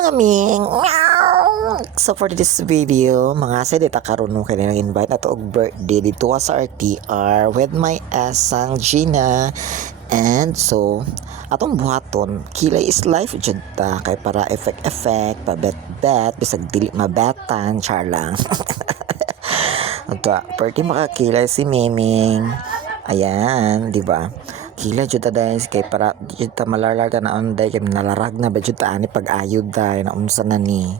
mga ming! Meow! So for this video, mga dita karon mo kailangan invite ato og birthday dito sa RTR with my asang Gina. And so, atong buhaton, kilay is life jud ta kay para effect pa bet bisag dili mabatan char lang. Ata, party makakilay si Meming. Ayan, di ba? Kila jud ta guys kay para jud ta malarag na onday kay nalarag na ba jud ta ani pag-ayod day na unsa na ni.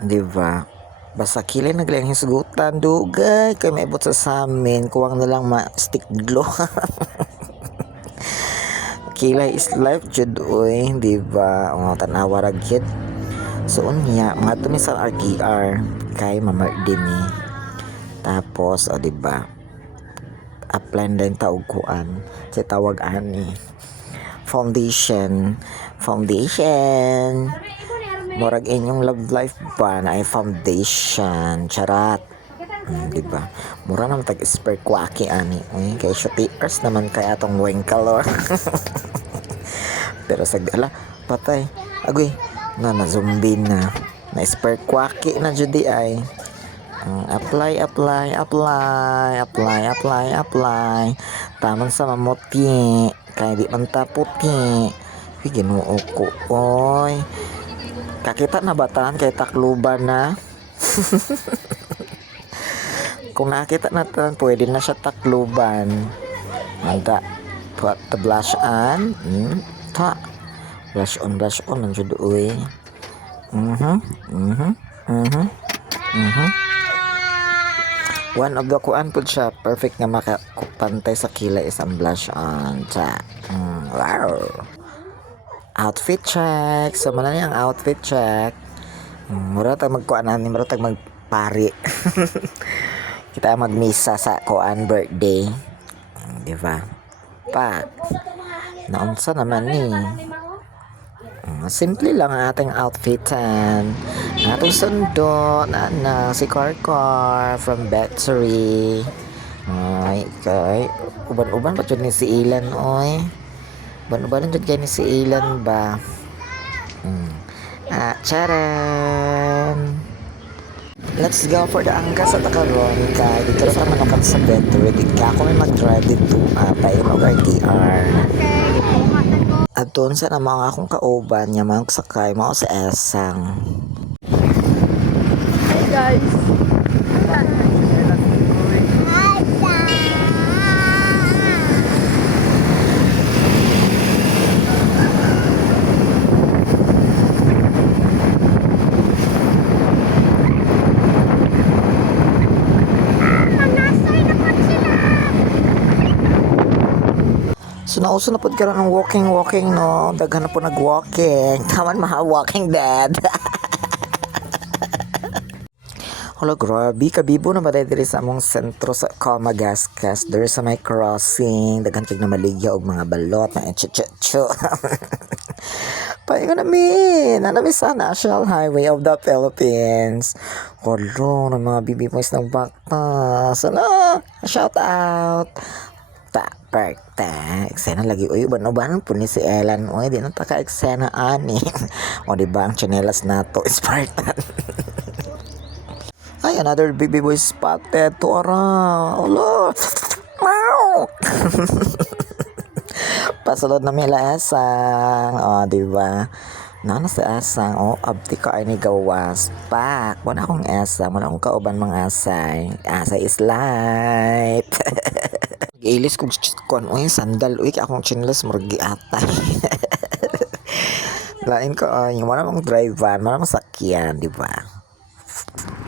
Di ba? Basta kilay naglayang hisugutan dugay kay maibot sa amin kuwang na lang ma-stick glow. Kilay is life jud oy, di ba? O tanawa ra gyud. So unya mga tumi sa RTR kay mamardi mi. Tapos o di ba? Apply din taog kuan sa tawag ani foundation murag inyong love life ba na ay foundation charat. Di ba mura naman tag spare kwaki ani kay shooters naman kay atong wrinkle. Pero sag ala patay agoy na zombie na spare kwaki na judi ay. Apply taman sa mamuti kaya di man taputi Ginoo ko oy kakita na bataan kay takluban na. Kung nakita natin pwede na siya takluban manda put the blush on ta blush on ang jud oy. One of the kuan po siya perfect nga makapantay sa kilay isang blush on cha. Wow. Outfit check. So man ang outfit check. Mura tag magkuan ani, mura tag magpari. Kita magmisa sa kuan birthday. Di ba? Pak. Naunsa naman ni. Simple lang ang ating outfitan. Atong sundo na si Car from Battery. Ay, kay uban-uban pa jud ni si Ilan oy. Uban-uban jud kay ni si Ilan ba. Charan. Let's go for the angkas at karon kay dito sa manakat sa Battery. Di ka ako may mag-drive dito pa ilog RTR. Adun sa na mga akong kauban niya mga sakay mo sa esang. Hey guys. So nauso na po karon ang walking no. Daghan na po nag-walking. Taman walking dead. Hala, grabe. Kabibo na ba diri sa among sentro sa Comagasgas. There sa may crossing. Daghan kag na maligya og mga balot na chu. Paingon namin. Nanami sa National Highway of the Philippines. Hala, ng mga bibi boys ng bakta. Sana, shout out. Perfect. Eksena lagi uy uban-uban po ni si Ellen. Uy, di na ta ka eksena ani. O di ba ang chanelas nato Spartan. Ay, another baby boy spotted to ara. Olo. Wow. Pasulod na mila asang. O, di ba? Nana sa asang. O, abdi ka ay ni gawas. Pak. Wala akong asang. Wala akong kauban mga asay. Asay is life. Ilis kong kuan oy sandal oy akong chinless murgi atay. Lain ko yung wala mong drive van, wala mong sakyan, di ba?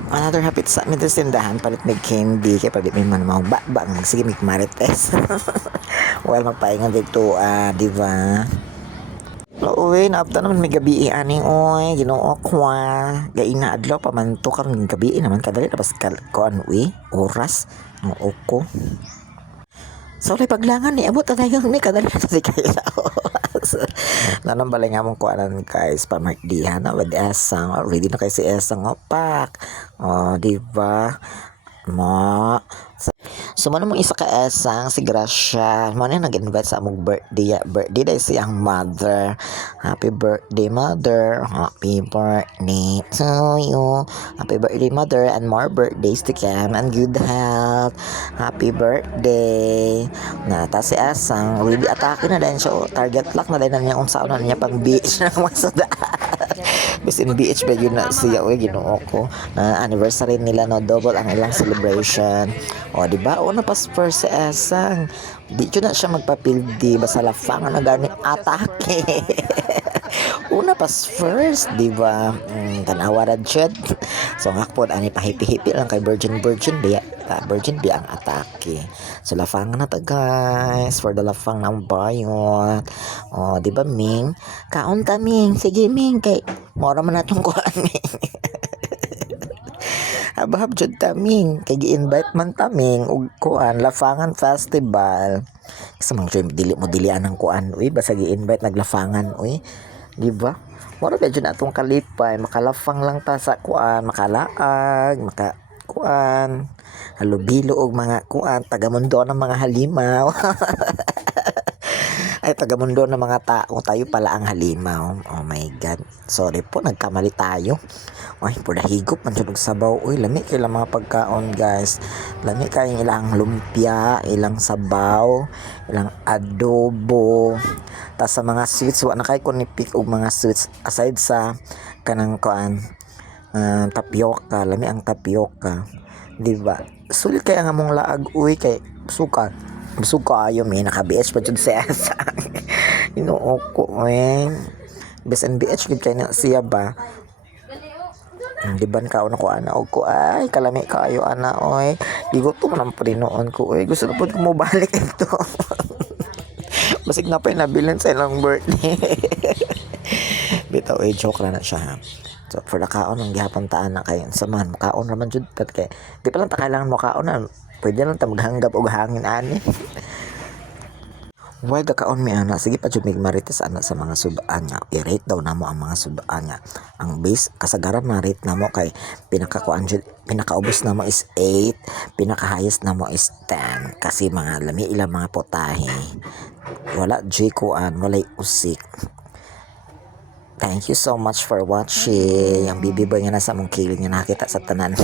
Another hapit sa amin sa tindahan palit may candy kay palit may man mga ba sige may marites. Well magpaingon dito di ba? Uy, naabta naman may gabi ani oy, Ginoo ko gaina adlaw pa man to karon gabi naman kadali tapos kuan uy oras no oko. So, paglangan ni abot na tayo ni kadali na si kayo. Nanambalay nga mong kuanan guys, pamardihan na with Esang. Ready na kayo si Esang. Pak. O, diba? So mo namang isa ka esang si Gracia. Mo na nag-invite sa among birthday. Birthday dahil siyang mother. Happy birthday mother. Happy birthday to you. Happy birthday mother and more birthdays to come and good health. Happy birthday. Na ta si Asang really atake na din siya. Target lock na din na niya kung saan na niya pang beach na masada. Bisin beach ba yun na siya. Uy, ginoo ko. Na anniversary nila no. Double ang ilang celebration. O, di ba? O, napas first si Asang. Di ko na siya magpapildi. Basta lafangan na gani atake. Una pas first, di ba? Tanawa ra jud. So nga po ani pahipi-hipi lang kay Virgin Virgin biya ang atake. So lafangan na ta guys for the lafang ng bayot. Oh, di ba Ming? Kaon ta Ming. Sige Ming kay mora man natong kuan Ming. Abahab jud ta Ming kay gi-invite man ta Ming og kuan lafangan festival. Sa mga dili mo dilian ang kuan uy basta gi-invite naglafangan uy. Di ba? Mura ba dyan atong kalipay, makalafang lang ta sa kuan, makalaag, kuan, halubilo og mga kuan, tagamundo ng mga halimaw. Ay, tagamundo ng mga tao, tayo pala ang halimaw. Oh my God. Sorry po, nagkamali tayo. Ay, pura higop, man dyan sabaw. Uy, lami kayo lang mga pagkaon, guys. Lami kayo ilang lumpia, ilang sabaw, ilang adobo. Tas sa mga sweets, wala na kayo kung nipik og mga sweets. Aside sa kanang kuan, tapioca, lami ang tapioca. Diba? Sulit kaya nga mong laag, uy, kay sukat. Suka ayo may naka-BH pa dyan siya sa inuo ko best and BH gud kay na siya ba di ba ka na ko ana og ko ay kalami kaayo ana oy gigot to man prinoon ko oy gusto na pud ko mo balik ito basig na pa nabilan sa ilang birthday bitaw joke na siya ha. So for the kaon ang gihapon taan na kayo sa man kaon raman jud tat kay di pa lang ta kailangan mo kaon na pwede lang ta maghanggap og hangin ani. Why gakaon mi ana sige pa jud mig marites ana sa mga subaan nga i-rate daw namo ang mga subaan nga ang base kasagaran na rate namo kay pinakakuan jud pinakaubos namo is 8 pinaka-highest namo is 10 kasi mga lami ilang mga potahe wala jay kuan walay usik. Thank you so much for watching. Ang bibi boy nga nasa mong kilid nga nakita sa tanan.